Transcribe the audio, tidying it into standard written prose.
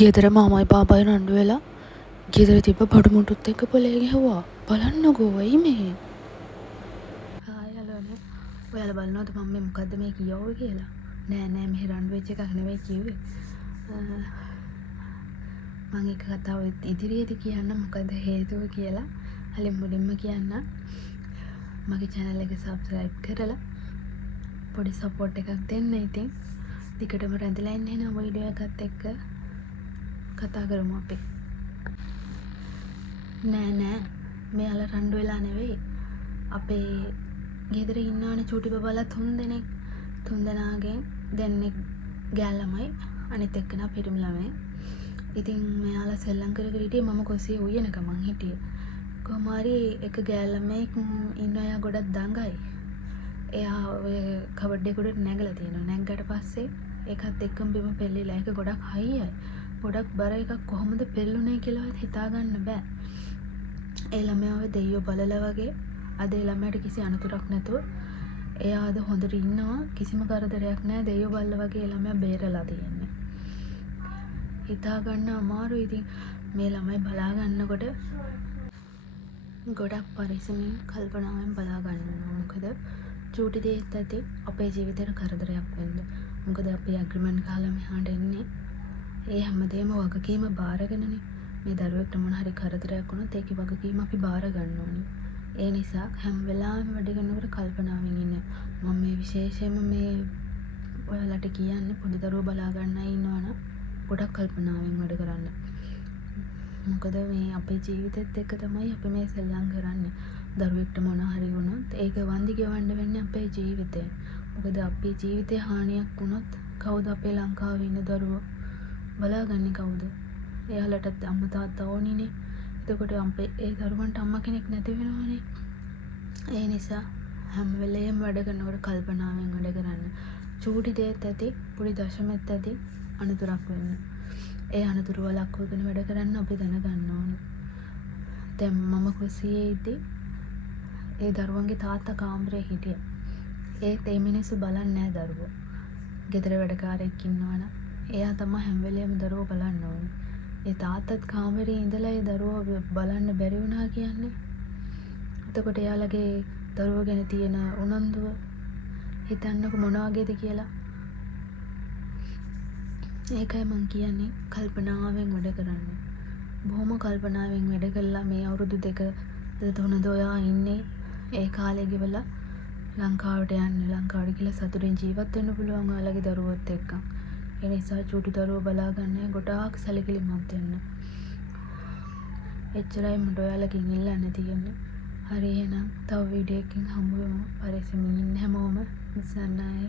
ගෙදර මාමයි පාපයි රණ්ඩු වෙලා ගෙදර තිබ්බ බඩු මුට්ටුත් එක්ක පොලේ ගැහුවා. බලන්නකෝ වෙයි මේ. හායි හලෝනේ. ඔයාලා බලනවද මම මේ මොකද්ද මේ කියවුවේ කියලා? නෑ නෑ මෙහෙ රණ්ඩු වෙච්ච එකක් නෙවෙයි කිව්වේ. මම එක කතාව ඉදිරියේදී කියන්න මොකද හේතුව කියලා. හලින් මුලින්ම කියන්න. මගේ channel එක subscribe කරලා පොඩි support එකක් දෙන්න. ඉතින් දිගටම රැඳිලා ඉන්න එහෙනම් වීඩියෝ එකත් එක්ක කතා කරමු අපි. නෑ නෑ මෙයාලා රණ්ඩු වෙලා නෙවෙයි. අපේ ගෙදර ඉන්නවනේ චූටි බබාලා 3 දෙනෙක්. 3 දෙනාගෙන් දෙන්නෙක් ගෑල් ළමයි අනිත් එක්කෙනා පිරිමි ළමයි. ඉතින් මෙයාලා සෙල්ලම් කර කර හිටියේ මම කොසියේ උයනක මං හිටියේ. කොහොම හරි එක ගෑල් ළමෙක් ඉන්න අය ගොඩක් දඟයි. එයා ඔය කබඩ් එක උඩට නැගලා තියෙනවා. නැග්ගට පස්සේ ඒකත් එක්කම බිම පෙල්ලිලා. ඒක ගොඩක් හයියයි. ගොඩක් බර එකක් කොහොමද පෙල්ලුනේ කියලාවත් හිතා ගන්න බෑ. ඒ ළමයාව දෙයියෝ බලලා වගේ අද ඒ ළමයාට කිසි අනතුරක් නැතුව එයා අද හොඳට ඉන්නවා. කිසිම කරදරයක් නැහැ. දෙයියෝ බලලා වගේ ඒ ළමයා බේරලා තියෙන්නේ. හිතා ගන්න අමාරුයි. ඉතින් මේ ළමයි බලා ගන්නකොට ගොඩක් පරිස්සමින් කල්පනාවෙන් බලා ගන්නවා. මොකද චූටි දෙයක් ඇති අපේ ජීවිතේට කරදරයක් වෙන්න. මොකද අපි ඇග්‍රීමන්ට් ගහලා මෙහාට එන්නේ ඒ හැමදේම වගකීම බාරගෙනනේ. මේ දරුවෙක්ට මොන හරි කරදරයක් වුණොත් ඒකේ වගකීම අපි බාර ගන්න ඕනේ. ඒ නිසා හැම වෙලාවෙම වැඩ කරනකොට කල්පනාවෙන් ඉන්න. මම මේ විශේෂයෙන්ම මේ ඔයාලට කියන්නේ පොඩි දරුවෝ බලා ගන්න අය ඉන්නවනම් ගොඩක් කල්පනාවෙන් වැඩ කරන්න. මොකද මේ අපේ ජීවිතෙත් එක්ක තමයි අපි මේ සෙල්ලම් කරන්නේ. දරුවෙක්ට මොන හරි වුණොත් ඒක වන්දි ගෙවන්න වෙන්නේ අපේ ජීවිතේ. මොකද අපේ ජීවිතේ හානියක් වුණොත් කවුද අපේ ලංකාවේ ඉන්න දරුවෝ බලාගන්නේ කවුද? එයාලටත් අම්මා තාත්තා ඕනිනේ. එතකොට අපේ ඒ දරුවන්ට අම්මා කෙනෙක් නැති වෙනවනේ. ඒ නිසා හැම වෙලේම වැඩ කරනකොට කල්පනාවෙන් වැඩ කරන්න. චූටි දෙයක් ඇති, පොඩි දශමෙත් ඇති අනතුරක් වෙන්න. ඒ අනතුරු වළක්වගෙන වැඩ කරන්න අපි දැනගන්න ඕනේ. දැන් මම කුසියේ ඉද්දි ඒ දරුවන්ගේ තාත්තා කාමරේ හිටියා. ඒත් ඒ මිනිස්සු බලන්නේ නැහැ දරුවෝ. ගෙදර වැඩකාරයෙක් ඉන්නවනම් එයා තමයි හැම වෙලේම දරුවෝ බලන්න ඕනේ. ඒ තාත්තත් කාමරේ ඉඳලා ඒ දරුවෝ බලන්න බැරි වුණා කියන්නේ. එතකොට එයාලගේ දරුවෝ ගැන තියෙන උනන්දුව හිතන්නකො මොන වගේද කියලා. ඒකයි මං කියන්නේ කල්පනාවෙන් වැඩ කරන්න. බොහොම කල්පනාවෙන් වැඩ කළා මේ අවුරුදු 2-3 ඔයා ඉන්නේ ඒ කාලේ ගෙවලා ලංකාවට යන්න. ලංකාවට ගිහලා සතුටින් ජීවත් වෙන්න පුළුවන් ඔයාලගේ දරුවොත් එක්ක. ඒ නිසා චූටි දරුවෝ බලා ගන්න ගොඩාක් සැලකිලිමත් වෙන්න. එච්චරයි මට ඔයාලකින් ඉල්ලන්න තියෙන්නේ. හරි එහෙනම් තව වීඩියෝ එකකින් හමු වෙමු. පරිස්සමින් ඉන්න හැමෝම. මිසන්නයි.